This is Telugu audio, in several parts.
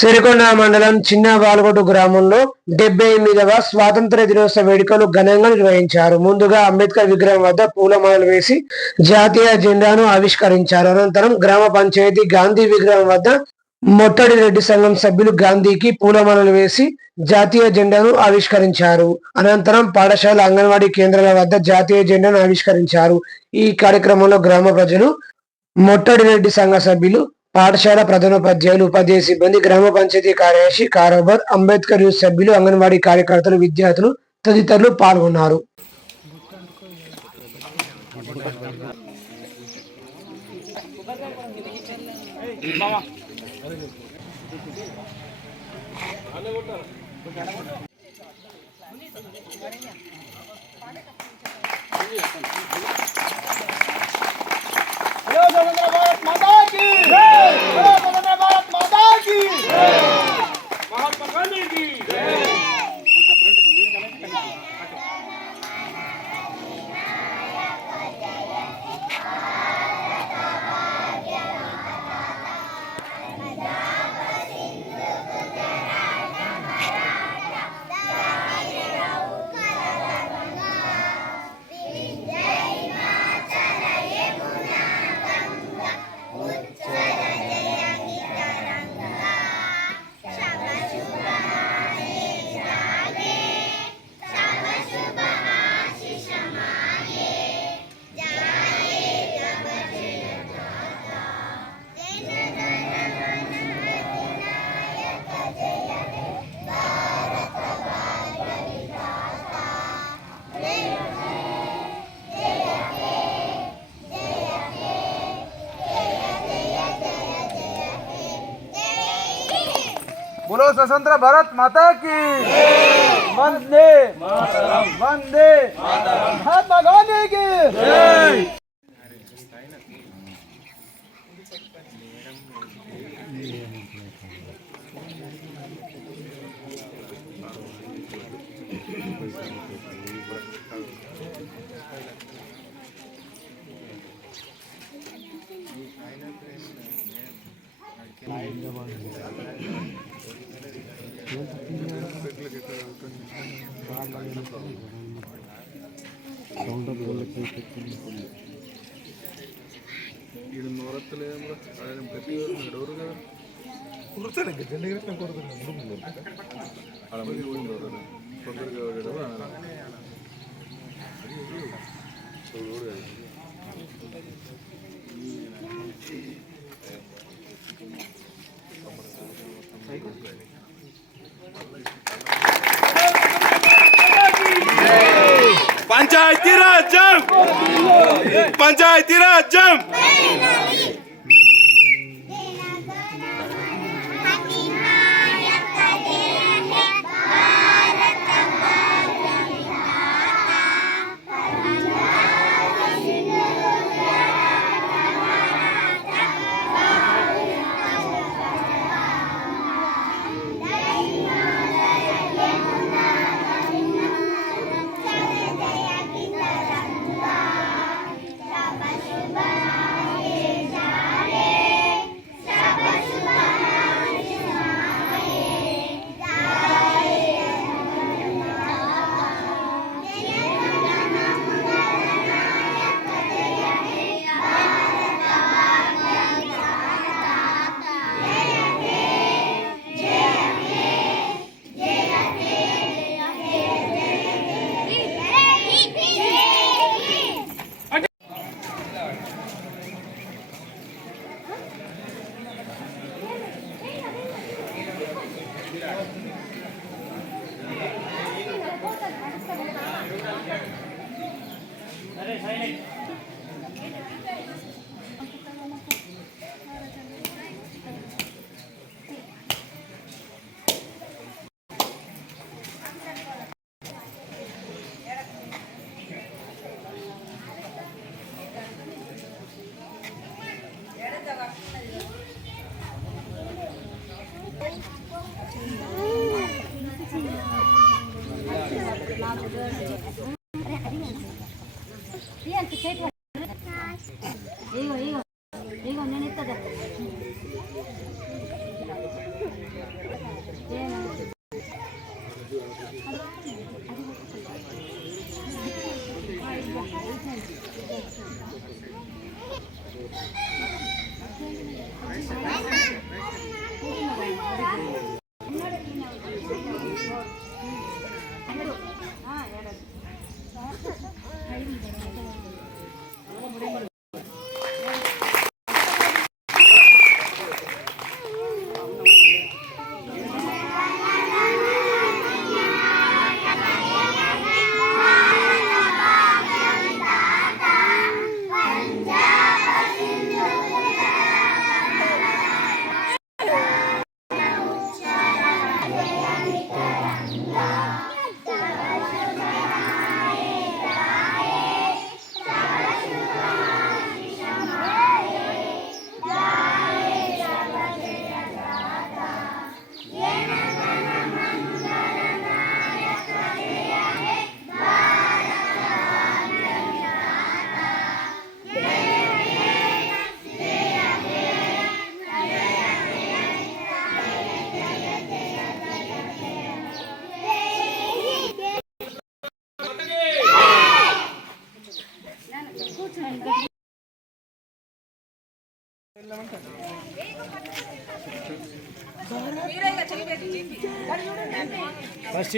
సిరికొండ మండలం చిన్న బాలగొట్టు గ్రామంలో డెబ్బై ఎనిమిదవ స్వాతంత్ర దినోత్సవ వేడుకలు ఘనంగా నిర్వహించారు. ముందుగా అంబేద్కర్ విగ్రహం వద్ద పూలమాలలు వేసి జాతీయ జెండాను ఆవిష్కరించారు. అనంతరం గ్రామ పంచాయతీ గాంధీ విగ్రహం వద్ద మొట్టడి రెడ్డి సంఘం సభ్యులు గాంధీకి పూలమాలలు వేసి జాతీయ జెండాను ఆవిష్కరించారు. అనంతరం పాఠశాల అంగన్వాడీ కేంద్రాల వద్ద జాతీయ జెండాను ఆవిష్కరించారు. ఈ కార్యక్రమంలో గ్రామ ప్రజలు మొట్టడి రెడ్డి సంఘ సభ్యులు పాఠశాల ప్రధానోపాధ్యాయులు ఉపాధ్యాయ సిబ్బంది గ్రామ పంచాయతీ కార్యదర్శి కారోబర్ అంబేద్కర్ యూత్ సభ్యులు అంగన్వాడీ కార్యకర్తలు విద్యార్థులు తదితరులు పాల్గొన్నారు. स्वतंत्र भारत माता की। वंदे। वंदे। महात्मा गांधी की ഇരുന്നൂറത്തിൽ നമ്മൾ അതിന് കെട്ടി ഇടവർ കുറച്ചല്ലേ കിട്ടുന്നെങ്കിലും കൊടുത്തില്ല അളവിൽ കൊണ്ടുവരുന്നത് കൊണ്ടൊരു ഇടവാണ് ചൂടോട് കഴിഞ്ഞു സൈക്കിൾ పంచాయతీరాజ్యం పంచాయతీరాజ్యం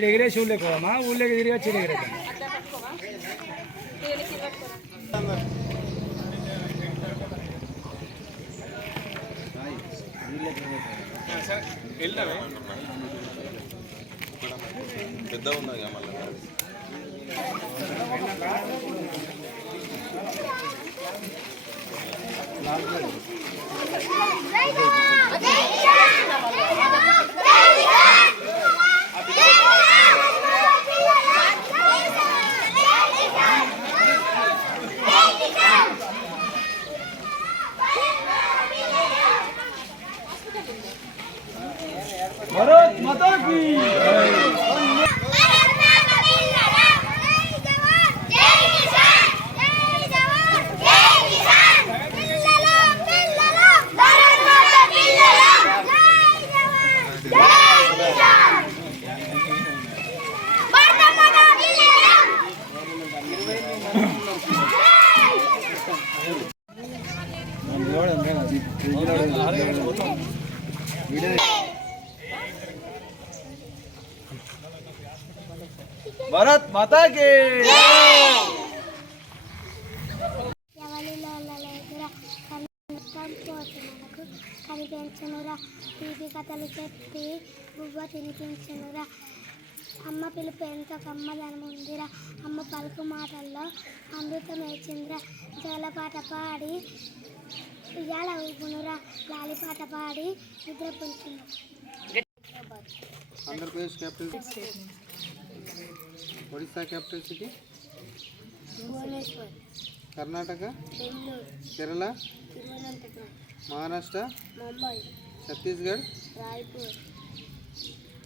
ఫస్ట్ ఎగిరేసి ఊళ్ళోకి పోదామా ఊళ్ళోకి తిరిగి వచ్చి ఎగిరేసి పెద్ద ఉన్నది మళ్ళీ. నాలుగు భరత్ మాతాకి! ఎవరిలోనలేదురా కనిపించనురా తీపి కథలు చెప్పి బువ్వ తినిపించనురా. అమ్మ పిలుపు ఎంత కమ్మదనం ఉందిరా. అమ్మ పలుకు మాటల్లో అమృతం వేచిందిరా జలపాట పాడి ఉయ్యాల ఊపునురా. లాలిపాట పాడి నిద్ర పొంచును Andhra Pradesh capital Odisha capital city Bhubaneswar. Karnataka? Kerala? Maharashtra? Mumbai. Chhattisgarh? Raipur.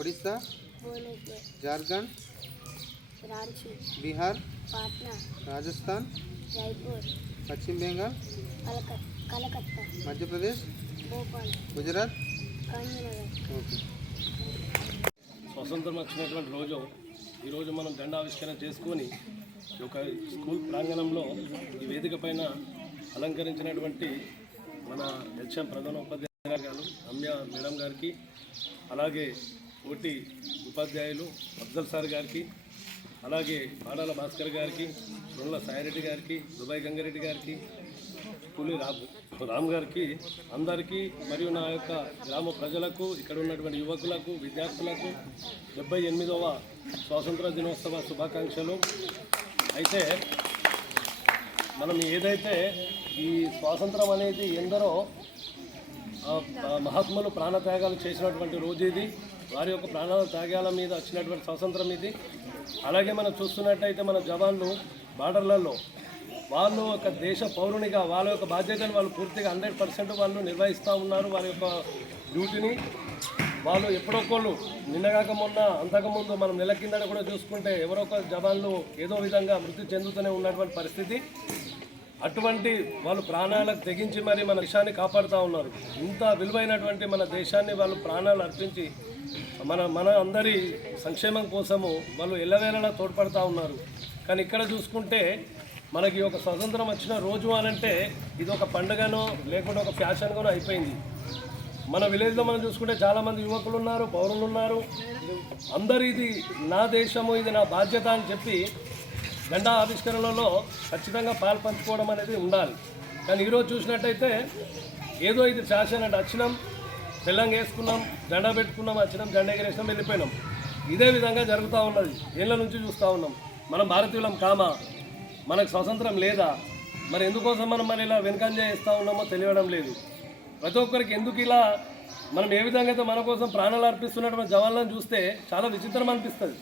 Odisha? Bhubaneswar Jharkhand Ranchi Bihar Patna Rajasthan Jaipur Paschim Bengal కలకత్ Calcutta Madhya Pradesh Bhopal Gujarat. Okay. స్వతంత్రం వచ్చినటువంటి రోజు ఈరోజు మనం దండావిష్కరణ చేసుకొని యొక్క స్కూల్ ప్రాంగణంలో ఈ వేదిక పైన అలంకరించినటువంటి మన హెచ్ఎం ప్రధానోపాధ్యాయులు గారు రమ్య మేడం గారికి అలాగే తోటి ఉపాధ్యాయులు అఫ్జల్ సార్ గారికి అలాగే బాడాల భాస్కర్ గారికి రుణల సాయిరెడ్డి గారికి దుబాయ్ గంగారెడ్డి గారికి పులి రామ్ రామ్ గారికి అందరికీ మరియు నా యొక్క గ్రామ ప్రజలకు ఇక్కడ ఉన్నటువంటి యువకులకు విద్యార్థులకు డెబ్బై ఎనిమిదవ స్వాతంత్ర దినోత్సవ శుభాకాంక్షలు. అయితే మనం ఏదైతే ఈ స్వాతంత్రం అనేది ఎందరో మహాత్ములు ప్రాణత్యాగాలు చేసినటువంటి రోజు ఇది. వారి యొక్క ప్రాణాల త్యాగాల మీద వచ్చినటువంటి స్వాతంత్రం ఇది. అలాగే మనం చూస్తున్నట్టయితే మన జవాన్లు బార్డర్లలో వాళ్ళు ఒక దేశ పౌరునిగా వాళ్ళ యొక్క బాధ్యతను వాళ్ళు పూర్తిగా హండ్రెడ్ పర్సెంట్ వాళ్ళు నిర్వహిస్తూ ఉన్నారు వారి యొక్క డ్యూటీని. వాళ్ళు ఎప్పుడొక్కళ్ళు నిన్నగాక మొన్న అంతకుముందు మనం నెల కిందట కూడా చూసుకుంటే ఎవరో ఒక జవాన్లు ఏదో విధంగా మృతి చెందుతూనే ఉన్నటువంటి పరిస్థితి. అటువంటి వాళ్ళు ప్రాణాలకు తెగించి మరి మన దేశాన్ని కాపాడుతూ ఉన్నారు. ఇంత విలువైనటువంటి మన దేశాన్ని వాళ్ళు ప్రాణాలు అర్పించి మన మన అందరి సంక్షేమం కోసము వాళ్ళు ఎల్లవేళలా తోడ్పడతా ఉన్నారు. కానీ ఇక్కడ చూసుకుంటే మనకి ఒక స్వతంత్రం వచ్చిన రోజు అనంటే ఇది ఒక పండుగనో లేకుంటే ఒక ఫ్యాషన్గానో అయిపోయింది. మన విలేజ్లో మనం చూసుకుంటే చాలామంది యువకులు ఉన్నారు పౌరులు ఉన్నారు. అందరు ఇది నా దేశము ఇది నా బాధ్యత అని చెప్పి జెండా ఆవిష్కరణలో ఖచ్చితంగా పాల్పంచుకోవడం అనేది ఉండాలి. కానీ ఈరోజు చూసినట్టయితే ఏదో ఇది ఫ్యాషన్ అంటే వచ్చినాం తెల్లంగా వేసుకున్నాం జెండా పెట్టుకున్నాం వచ్చినాం జెండా ఎగరేసినాం వెళ్ళిపోయినాం. ఇదే విధంగా జరుగుతూ ఉన్నది. ఏళ్ళ నుంచి చూస్తూ ఉన్నాం. మనం భారతీయులం కామా? మనకు స్వతంత్రం లేదా? మరి ఎందుకోసం మనం మరి ఇలా వెనుకంజ చేస్తూ ఉన్నామో తెలియడం లేదు. ప్రతి ఒక్కరికి ఎందుకు ఇలా మనం ఏ విధంగా అయితే మన కోసం ప్రాణాలు అర్పిస్తున్నటువంటి జవాన్లను చూస్తే చాలా విచిత్రం అనిపిస్తుంది.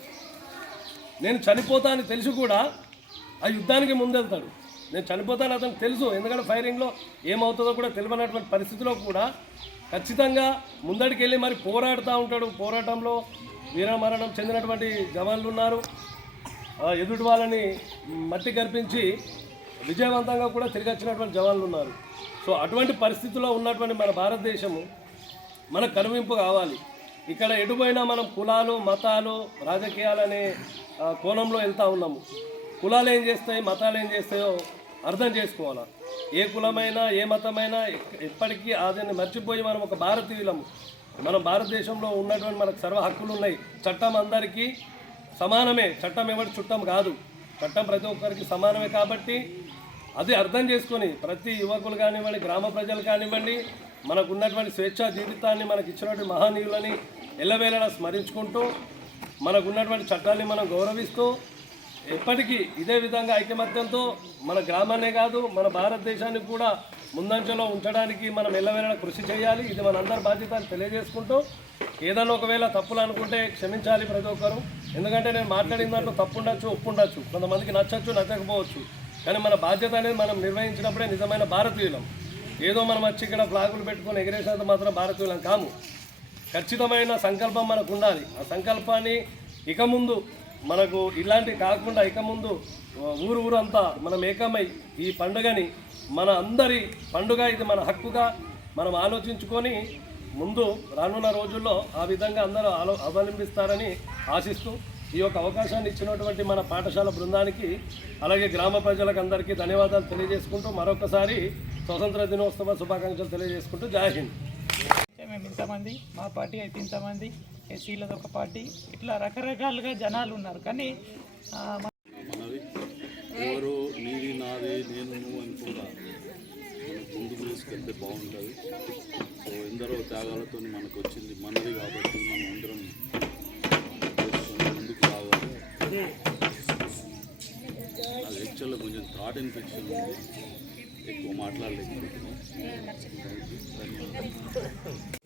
నేను చనిపోతా అని తెలిసి కూడా ఆ యుద్ధానికి ముందెళ్తాడు. నేను చనిపోతాను అతనికి తెలుసు. ఎందుకంటే ఫైరింగ్లో ఏమవుతుందో కూడా తెలియనటువంటి పరిస్థితిలో కూడా ఖచ్చితంగా ముందడికి వెళ్ళి మరి పోరాడుతూ ఉంటాడు. పోరాటంలో వీరమరణం చెందినటువంటి జవాన్లు ఉన్నారు. ఆ ఎదుటి వాళ్ళని మట్టి కల్పించి విజయవంతంగా కూడా తిరిగి వచ్చినటువంటి జవాన్లు ఉన్నారు. సో అటువంటి పరిస్థితిలో ఉన్నటువంటి మన భారతదేశము మనకు కనువింపు కావాలి. ఇక్కడ ఎటుపోయినా మనం కులాలు మతాలు రాజకీయాలనే కోణంలో వెళ్తూ ఉన్నాము? కులాలు ఏం చేస్తాయి మతాలు ఏం చేస్తాయో అర్థం చేసుకోవాలా? ఏ కులమైనా ఏ మతమైనా ఎప్పటికీ అదని మర్చిపోయి మనం ఒక భారతీయులము. మనం భారతదేశంలో ఉన్నటువంటి మనకు సర్వ హక్కులు ఉన్నాయి. చట్టం అందరికీ సమానమే. చట్టం ఎవరి చుట్టం కాదు. చట్టం ప్రతి ఒక్కరికి సమానమే కాబట్టి అది అర్థం చేసుకొని ప్రతి యువకులు కానివ్వండి గ్రామ ప్రజలు కానివ్వండి మనకు ఉన్నటువంటి స్వేచ్ఛా జీవితాన్ని మనకి ఇచ్చినటువంటి మహానీయులని ఎల్లవేళలా స్మరించుకుంటూ మనకు ఉన్నటువంటి చట్టాన్ని మనం గౌరవిస్తూ ఎప్పటికీ ఇదే విధంగా ఐకమత్యంతో మన గ్రామాన్నే కాదు మన భారతదేశాన్ని కూడా ముందంజలో ఉంచడానికి మనం ఎల్లవేళలా కృషి చేయాలి. ఇది మనందరి బాధ్యత అని తెలియజేసుకుంటూ ఏదైనా ఒకవేళ తప్పులు అనుకుంటే క్షమించాలి ప్రతి ఒక్కరు. ఎందుకంటే నేను మాట్లాడిన దాంట్లో తప్పు ఉండొచ్చు ఒప్పు ఉండొచ్చు. కొంతమందికి నచ్చచ్చు నచ్చకపోవచ్చు. కానీ మన బాధ్యత అనేది మనం నిర్వహించినప్పుడే నిజమైన భారతీయులం. ఏదో మనం వచ్చి ఇక్కడ ఫ్లాగులు పెట్టుకొని ఎగిరేసినంత మాత్రం భారతీయులం కాము. ఖచ్చితమైన సంకల్పం మనకు ఉండాలి. ఆ సంకల్పాన్ని ఇక ముందు మనకు ఇలాంటివి కాకుండా ఇక ముందు ఊరు ఊరంతా మనం ఏకమై ఈ పండుగని మన అందరి పండుగ ఇది మన హక్కుగా మనం ఆలోచించుకొని ముందు రానున్న రోజుల్లో ఆ విధంగా అందరూ ఆలో అవలంబిస్తారని ఆశిస్తూ ఈ యొక్క అవకాశాన్ని ఇచ్చినటువంటి మన పాఠశాల బృందానికి అలాగే గ్రామ ప్రజలకు అందరికీ ధన్యవాదాలు తెలియజేసుకుంటూ మరొకసారి స్వతంత్ర దినోత్సవ శుభాకాంక్షలు తెలియజేసుకుంటూ జాహింద్ మేము ఇంతమంది మా పార్టీ అయితే ఇంతమంది ఎస్సీలది ఒక పార్టీ. ఇట్లా రకరకాలుగా జనాలు ఉన్నారు. కానీ ఆ, ఎవరు నీది నాది నేను నువ్వు అని కూడా మనం ముందుకు తీసుకెళ్తే బాగుంటుంది. సో ఎందరో త్యాగాలతో మనకు వచ్చింది మనది కాబట్టి మనం అందరం ముందుకు రావాలి. అది. యాక్చువల్గా కొంచెం థాట్ ఇన్ఫెక్షన్ ఉంది. ఎక్కువ మాట్లాడలేకపోతున్నాం ధన్యవాదాలు.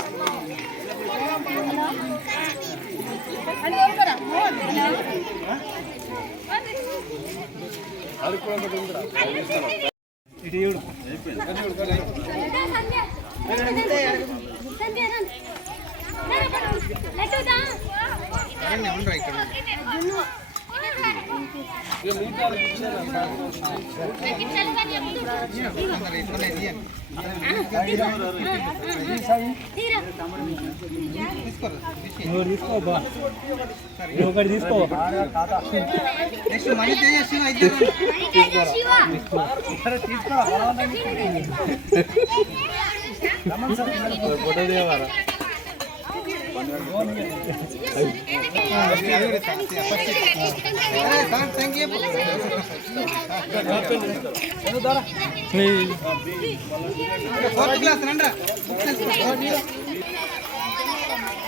ಬಂದ್ರ నువ్వు తీసుకో బా నువ్వు ఒకటి తీసుకో నెక్స్ట్ మనీ తేజస్వి అయితే ఫోటో దేవారా ఫోర్త్ క్లాస్ రండి బుక్స్